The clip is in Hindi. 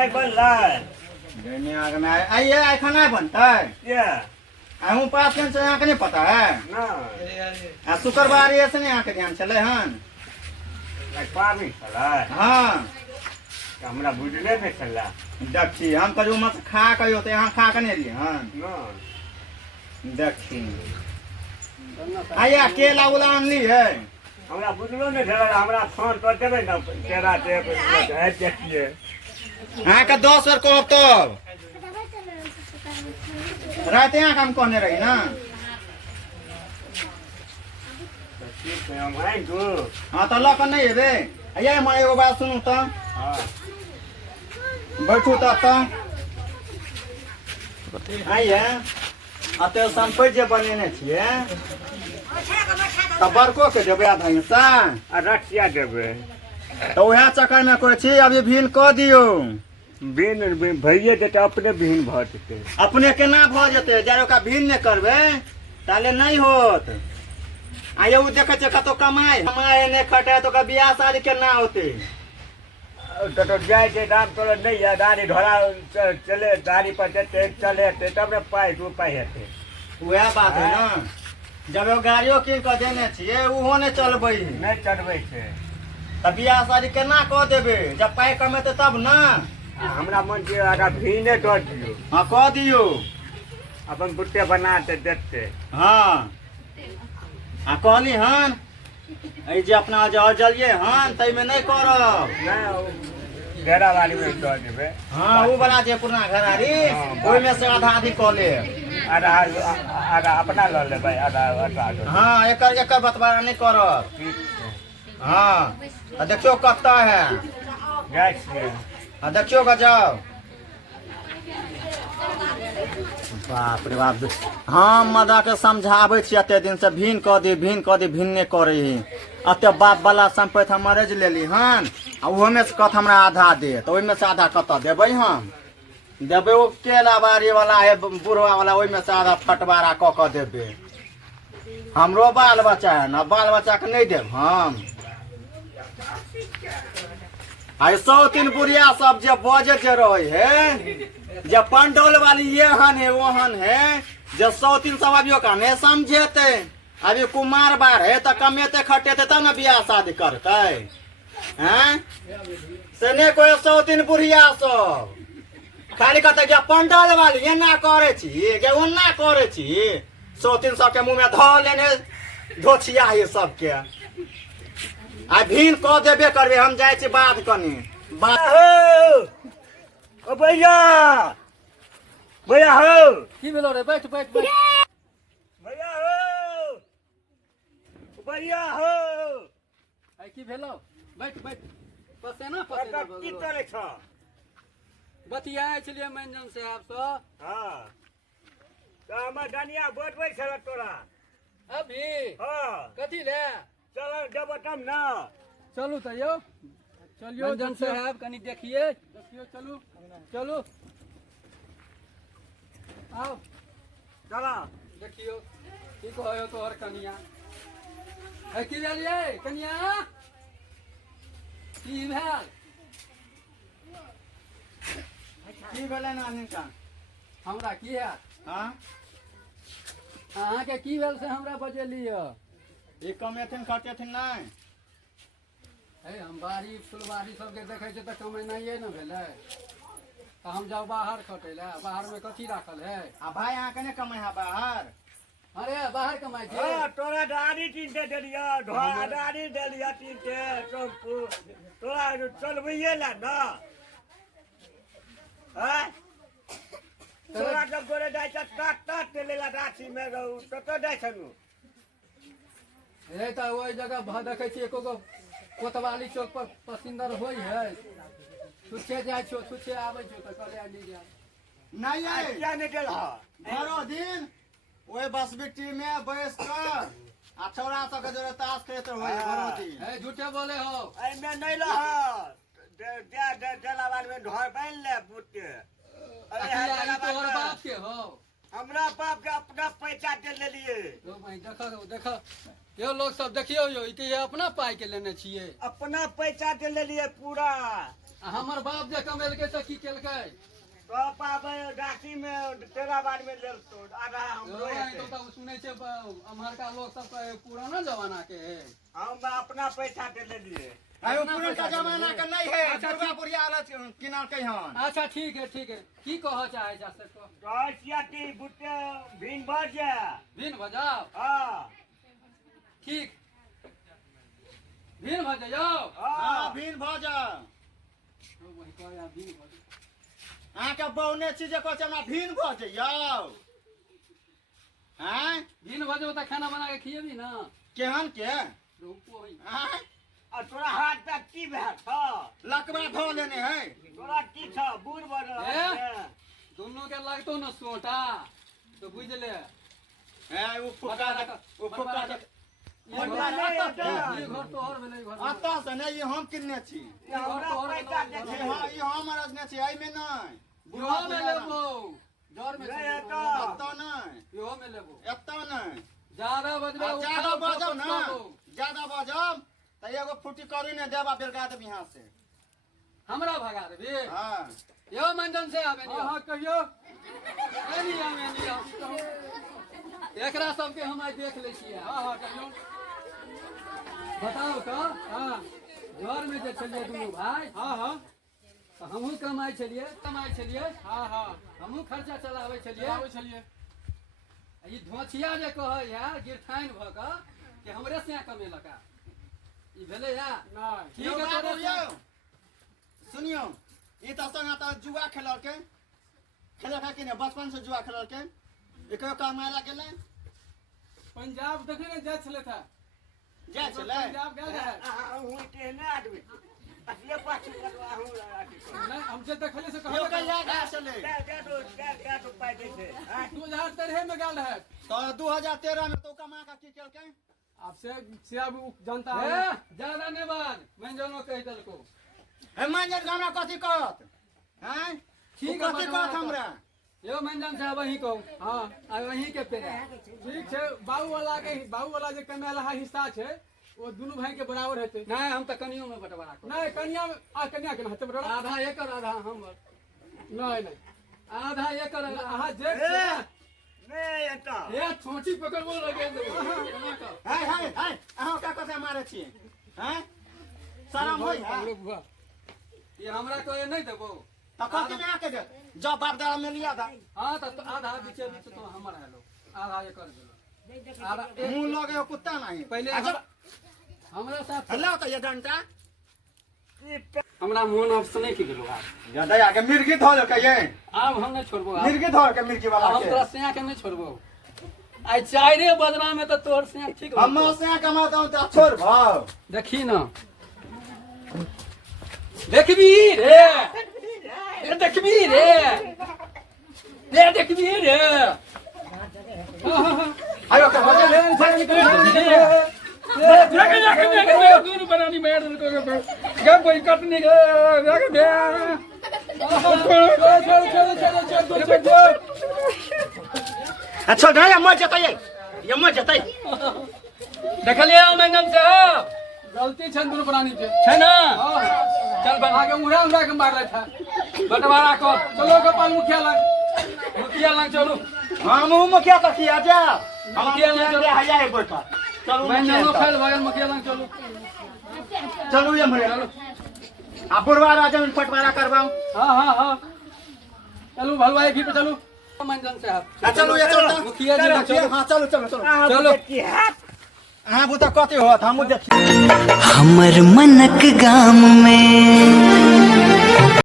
नहीं बनला देने आगे में आइए आए खाना बनता है ये आहू पास के से आके नहीं पता है ना आ शुक्रवार ये से नहीं आके ध्यान चले हन पार नहीं चला हां हमरा बुझले नहीं चला देखी हम कजू मत खा के होते यहां खा के नहीं लिए हन ना देखी आइए केला उला आनली है हमरा बुझलो नहीं चला हमरा फोन कर देबे ना तेरा टेप है देखिए हां का 10 बार कहब तब रात यहाँ काम करने रही ना ठीक है हम आएंगे हाँ तो लक नहीं है बे ये मैं एगो बात सुनू तो हां बैठू तो आइए अते संपत्ति जे बनेने छिए तब बड़को के देबे आधा हिस्सा आ रटिया देबे तो वह चक्कर में कोई छी अभी भीन क दियो बिन भैये देते अपने बिन भ जेते अपने केना भ जते जारो का भीन ने करबे ताले नहीं होत आये उ देखे छ कतो कमाई कमाई ने खटे तो का बियाह शादी केना होते तो जाए थे दाम तो नहीं है दाढ़ी ढोला चले दाढ़ी पर चलते चले तब ने पाई तू पाई हेते वह बात है ना जब वो गाड़ियों किन के देने छिए उहो ने चलबै नहीं चढ़बै छे तब बियाह शादी केना क देबे जब पाई कमेते तब ना हमरा मन के आगा भीने दो दियो हां क दियो अपन बुट्टे बना के देते हां आ कहली हन ए जे अपना जे जलिए हन तई में नहीं करब नहीं घेरा वाली में दो देबे हां वो वाला जे पुरना घरारी ओइ में से आधा आधी क ले आधा आधा अपना ल ले भाई आधा आधा दो हां एकर बतवारा नहीं करब ठीक है हां देखियो कत्ता है जाय छिए देखियो का जाओ बाप रे बाप हाँ मदा के समझावे छी अते दिन से भीन क दे भीन ने करे ही अते बाप वाला संपत्ति हम मरेज लेली हन आ ओहो में से कत हमरा आधा दे तो ओइ में से आधा कत देबै हम देबै ओ केला बारी वाला है बुढ़वा वाला ओइ में से आधा फटवारा क देबै हमरो बाल बच्चा है ना बाल बच्चा के नहीं देब हम आई 103 बुढ़िया सब जे बजे जे रहे है जे पंडौल वाली ये हन है वो हन है जे 103 सब अभियो का नहीं समझेते अभी कुमार बार है तो कमेते खटेते तब ना बियाह शादी करते हैं से ने कोई 103 बुढ़िया सब खाली कहते जे पंडौल वाली ये ना करे छी जे ओना करे छी 103 सब के मुंह में ध लेने धोछिया है सबके आ भीन क देबे करबे हम जाय छी बात कनी बात ओ भैया भैया हो की भेलो रे बैठ बैठ बैठ भैया हो भैया हो आई की भेलो बैठ बैठ पसेना की करे छ बतियाए छलिए मंजन साहब से हां तो हम डनिया बोटबै छल तोरा अभी हां कथी ले चलो जब तम ना चलू तो यो चलियो मंजन साहब कनी देखिए चलू चलू आओ चला देखियो की कहो तोहर कनिया है की भेलिए कनिया की भेल की भेलै नानी का हमरा की है हां अहाँ के की भेल से हमरा बजेलिए ई कमेथिन खटेथिन नहीं है हम बारी फुलबारी सबके देखै छै त कमेनाइए न भेलै त हम जाउ बाहर खटै ले बाहर में कथी राखल है आ भाई यहाँ कने कमाई है बाहर अरे बाहर कमाई छै हां तोरा दाढ़ी तीनटे देलिया ढोआ दाढ़ी देलिया तीनटे तोरा चलबैए ला ना हैं तोरा जब तोरे जाय छ तात लेला राखी में रहू तो जाय छनु हे त ओइ जगह देखै छी एको गो कोतवाली चौक पर पसिंदर होई है छुछे जाय छो छुछे आबै छो त कहले आनी जा नहीं है क्या निकल हा भरो दिन ओए बस बिट्टी में बैस कर आ छौरा सब के जरे ताश खेलत होय भरो दिन है झूठे बोले हो आई में नहीं लहा दे जलावान में ढोर बैल ले बुट्टे अरे तोहर बाप के हो हमरा बाप के अपना पैसा दे लेलिए लो भाई देखो यो लोग सब देखियो यो ई के अपना पाई के लेने छिए अपना पैसा दे लेलिए पूरा हमर बाप जे कमेलकै से की केलकै? तो पाबे डाकी में तेरा बार में ले तो आधा हमरो हेतै। तो सुनै छै अमहरका लोग सब पुराना जमाना के है। हम अपना पैसा के ले लिए। अरे पुरनका जमाना के नहीं है, दुर्गापुरिया वाला किनलकै हन। अच्छा ठीक है की कह चाहे जा से को? कहसिया की बुट्टे भिन भर जा। दिन बजाओ। हां ठीक दिन बज जाओ। हां भिन भ जा। वही कह या दिन बज। अहाँ के बौने चीज को हमरा भिन भ जइयौ। हैं दिन बजो त खाना बना के खिएबी ना। केहन के रुको होई। हैं आ तोरा हाथ तक की भै छ? लकवा धो लेने है। तोरा की छ? बूढ़ बड़ दोनों के लगतो न सोटा तो बुझ ले। है वो फुका ये घर तो और भेलै घर। अतः से नहीं ये हम किनने छी। हमरा पैसा दे ये दे। हाँ ये हम रजने छी आई में नहीं। यो में लेबो। जोर में नहीं, लेबो। तो। एतऽ नहीं यो में लेबो। एतऽ नहीं। ज्यादा बजबे ज्यादा बजब ना ज्यादा बजब तो एगो फुटी करी ने देबा बेलगा देब यहाँ से। हमरा भगा देबी। हाँ यो मंजन से आबे नहीं। हां कहियो। नहीं आमे एकरा सबके हम आई देख ले छियै। हां कहियो। बताओ तो। हां घर में जे छलिए दुनू भाई। हां तो हमहू कमाई छलिए। हां हमहू खर्चा चलाबै छलिए। ई धोछिया जे कहै है गिरथाइन भ क कि हमरे से कमेलका ई भेलै या नहीं। ठीक है तो सुनियो ये तो संग आता जुआ खेलल के कि ने बचपन से जुआ खेलल के एक कमाला गेले पंजाब देखे ने जाय छले था। जाय छले पंजाब गेल है। हुई के ना आदमी असले पाछू करवा हूं नहीं हमसे देखले से यो के याद आ चले। दे तो पाई दे छे। 2013 में गेल है। तो 2013 में तो कमा का की केलके? आपसे अब जानता है ज्यादा नहीं बात मैं जानो कह दल को। हे मांजर गाना कथि कहत हैं? ठीक कथि कहत हमरा? यो मंजन से वही कहू। हां आ वही के पेरा ठीक है। बाबू वाला जे कमेला हिस्सा छे वो दोनों भाई के बराबर हेते। नहीं हम त कनियो में बंटवारा कर। नहीं कनिया में कनिया के हते बराबर। आधा एकड़ आधा हम। नहीं आधा एकड़ आधा जे नहीं एता ये छोटी पकड़बो लगे देबो। हाय अहाँ का कथे मारे छी हैं? शरम होई है? ये हमरा को ये नहीं देबो तो कथि में आके दे जब बाप दादा में लिया था। हां तो आधा बीच तो हमर है लो आधा ये कर देलो। आधा मुंह लगे कुत्ता नहीं पहले हमरा साथ हेलो तो ये डंटा हमरा मोन ऑप्शन नहीं की गेलो। ज्यादा आगे मिर्गी धोल के ये अब हम नहीं छोड़बो। मिर्गी धोल के मिर्गी वाला हम के तोरा से के नहीं छोड़बो। आई चाइरे बदला में तो तोर से ठीक हो। हम से कमाता हूं तो छोड़ भाव देखी ना देखबी रे ये देखबी रे ये देखबी रे। आयो का हो दूर बनानी बैठ गए कोई कटने अच्छा ना मर जता ये मर जता देखलिए मैंने साहब गलती छन दूर बनानी छे ना। चल बना के उड़ा के मार रहा था बंटवारा को। चलो गोपाल मुखिया लग चलो। हम मुखिया तो किया जा मुखिया लग चलो। हया है बैठा चलो मैं जानो फैल भगन मुखिया लग चलो। चलो ये मरे आ बुरवा राजा में पटवारा करवाऊं। हां चलो भलवाई भी पे चलो मंजन साहब। चलो ये चलता मुखिया जी लग चलो। हां चलो चलो की हाथ हां बुता कथि होत हम देखी हमर मनक गाम में